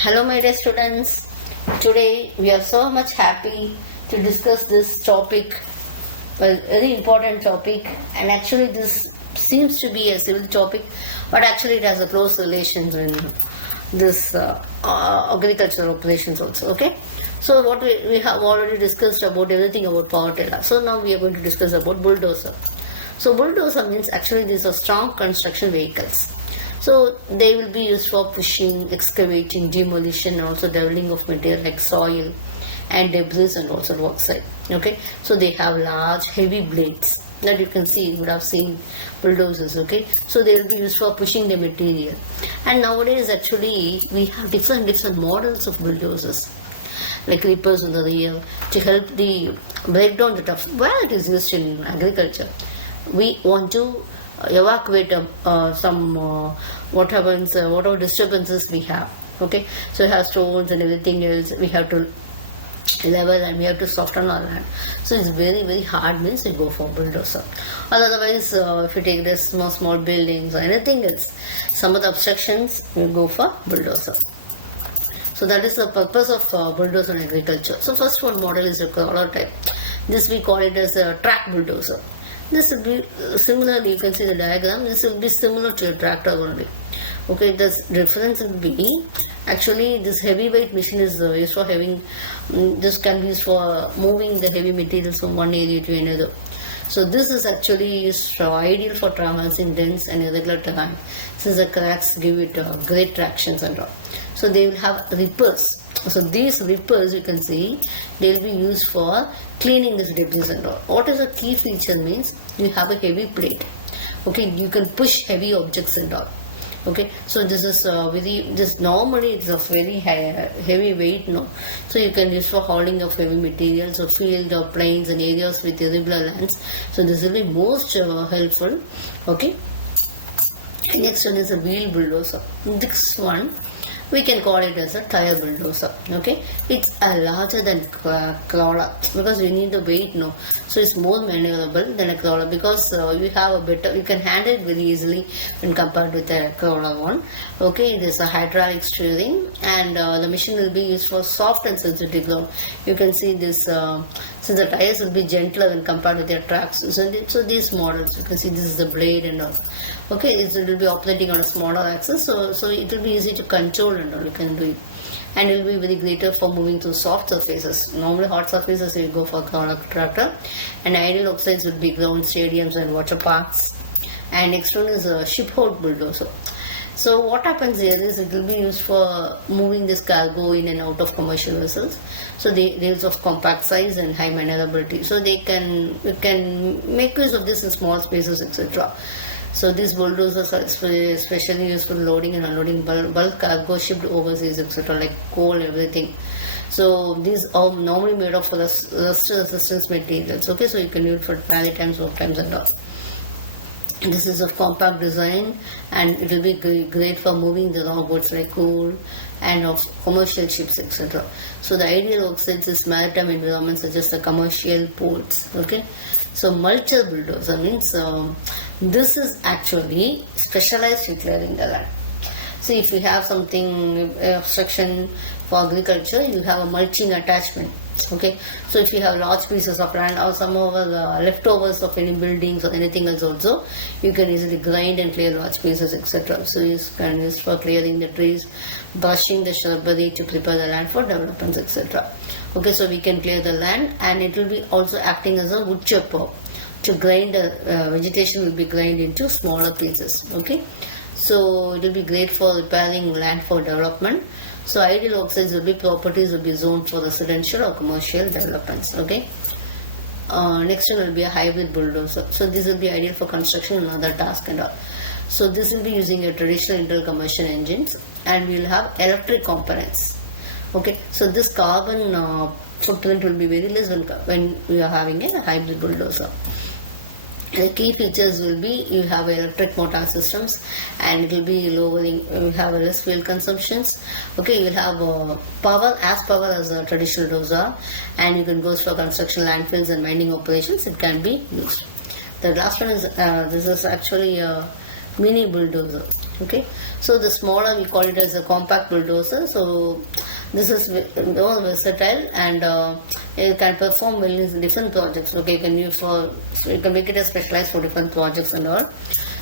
Hello, my dear students. Today we are so much happy to discuss this topic, well, very important topic, and actually this seems to be a civil topic, but actually it has a close relations in this agricultural operations also. Okay, so what we have already discussed about everything about power tiller. So now we are going to discuss about bulldozer. So bulldozer means actually these are strong construction vehicles. So they will be used for pushing, excavating, demolition, also leveling of material like soil and debris and also work site. Okay, so they have large heavy blades that you can see. You would have seen bulldozers. Okay, so they will be used for pushing the material. And nowadays actually we have different models of bulldozers like reapers in the rear to help the break down the tough. Where it is used in agriculture, we want to evacuate some whatever disturbances we have. Okay, so it has stones and everything else. We have to level and we have to soften our land. So it's very hard means we go for bulldozer. Otherwise, if you take this small buildings or anything else, some of the obstructions, we go for bulldozer. So that is the purpose of bulldozer in agriculture. So first one model is a crawler type. This we call it as a track bulldozer. This will be similarly, you can see the diagram, this will be similar to a tractor only. Okay, the difference will be, actually this heavyweight machine is used for having, this can be used for moving the heavy materials from one area to another. So this is actually ideal for traversing dense and irregular terrain, since the cracks give it great tractions and all. So they will have rippers. So these rippers, you can see, they will be used for cleaning this debris and all. What is a key feature means, you have a heavy plate. Okay, you can push heavy objects and all. Okay, so this is normally it's of very heavy weight, no. So you can use for hauling of heavy materials or field or plains and areas with irregular lands. So this will be most helpful. Okay. Next one is a wheel bulldozer. This one we can call it as a tire bulldozer. Okay, it's larger than crawler because you need the weight, no. So it's more maneuverable than a crawler because you can handle it very easily when compared with a crawler one. Okay, there's a hydraulic steering and the machine will be used for soft and sensitive ground. You can see this since the tires will be gentler when compared with their tracks. So these models, you can see this is the blade and all. Okay, it will be operating on a smaller axis, so it will be easy to control and all. You can do it, and it will be very greater for moving through soft surfaces. Normally hot surfaces you go for tractor, and ideal oxides would be ground stadiums and water parks. And next one is a shipboard bulldozer. So what happens here is it will be used for moving this cargo in and out of commercial vessels. So they is of compact size and high maneuverability. So you can make use of this in small spaces, etc. So these bulldozers are especially used for loading and unloading bulk cargo shipped overseas, etc. like coal, everything. So these are normally made of rust resistance materials. Okay, so you can use it for rally times, work times and all. This is a compact design and it will be great for moving the raw goods like coal and of commercial ships, etc. So the ideal oxides is maritime environments such as the commercial ports. Okay, so mulcher bulldozer means this is actually specialized in clearing the land. So if you have something obstruction for agriculture, you have a mulching attachment. Okay, so if you have large pieces of land or some of the leftovers of any buildings or anything else also, you can easily grind and clear large pieces, etc. So you can use for clearing the trees, brushing the shrubbery to prepare the land for developments, etc. Okay, so we can clear the land and it will be also acting as a wood chopper to grind the vegetation will be grind into smaller pieces. Okay, so it will be great for repairing land for development. So ideal oxides properties will be zoned for residential or commercial developments. Okay. Next one will be a hybrid bulldozer. So this will be ideal for construction and other tasks and all. So this will be using a traditional internal combustion engines and we will have electric components. Okay. So this carbon footprint will be very less when we are having a hybrid bulldozer. The key features will be you have electric motor systems and it will be lowering, you have a less fuel consumptions. Okay, you will have power as a traditional dozer and you can go for construction landfills and mining operations, it can be used. The last one is this is actually a mini bulldozer. Okay, so the smaller we call it as a compact bulldozer. So this is more versatile, and it can perform well in different projects. Okay, you can use for, so you can make it as specialized for different projects and all.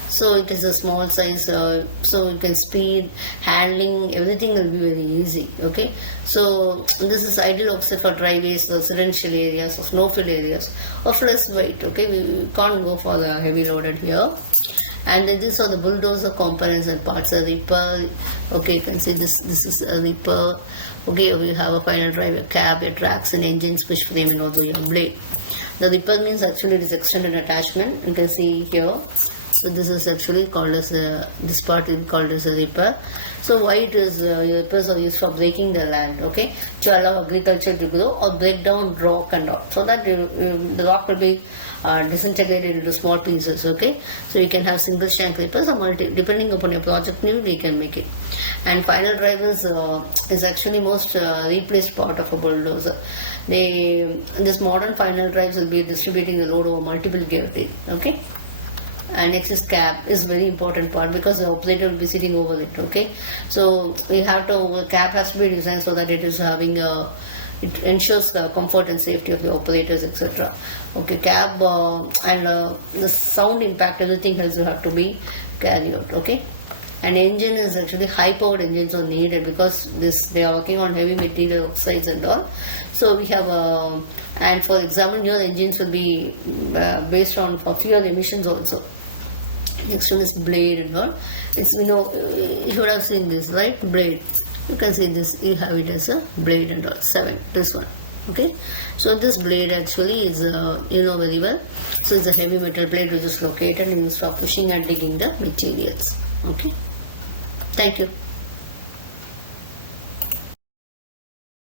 So it is a small size, so you can speed, handling, everything will be very easy. Okay, so this is ideal also for driveways, residential areas, or snowfield areas, of less weight. Okay, we can't go for the heavy loaded here. And then these are the bulldozer components and parts. A reaper, okay, you can see this is a reaper. Okay, we have a final drive, a cab, a tracks, and engines, push frame, and also your blade. The reaper means actually it is extended attachment. You can see here. So this is actually called as this part is called as a reaper. So why it is reapers are used for breaking the land, okay, to allow agriculture to grow or break down rock and all, so that the rock will be disintegrated into small pieces. Okay, so you can have single shank reapers or multi, depending upon your project need, you can make it. And final drivers is actually most replaced part of a bulldozer. This modern final drives will be distributing the load over multiple gear trains. Okay. And next is cab is very important part, because the operator will be sitting over it. Okay, so we have to, cab has to be designed so that it is having it ensures the comfort and safety of the operators, etc. Okay, cab and the sound impact, everything else will have to be carried out. Okay, and engine is actually high powered engines are needed, because they are working on heavy material oxides and all. So we have and for example, your engines will be based on for fuel emissions also. Next one is blade and all. It's, you should have seen this, right? Blade. You can see this. You have it as a blade and all. 7. This one. Okay. So this blade actually is very well. So it's a heavy metal blade which is located and you stop pushing and digging the materials. Okay. Thank you.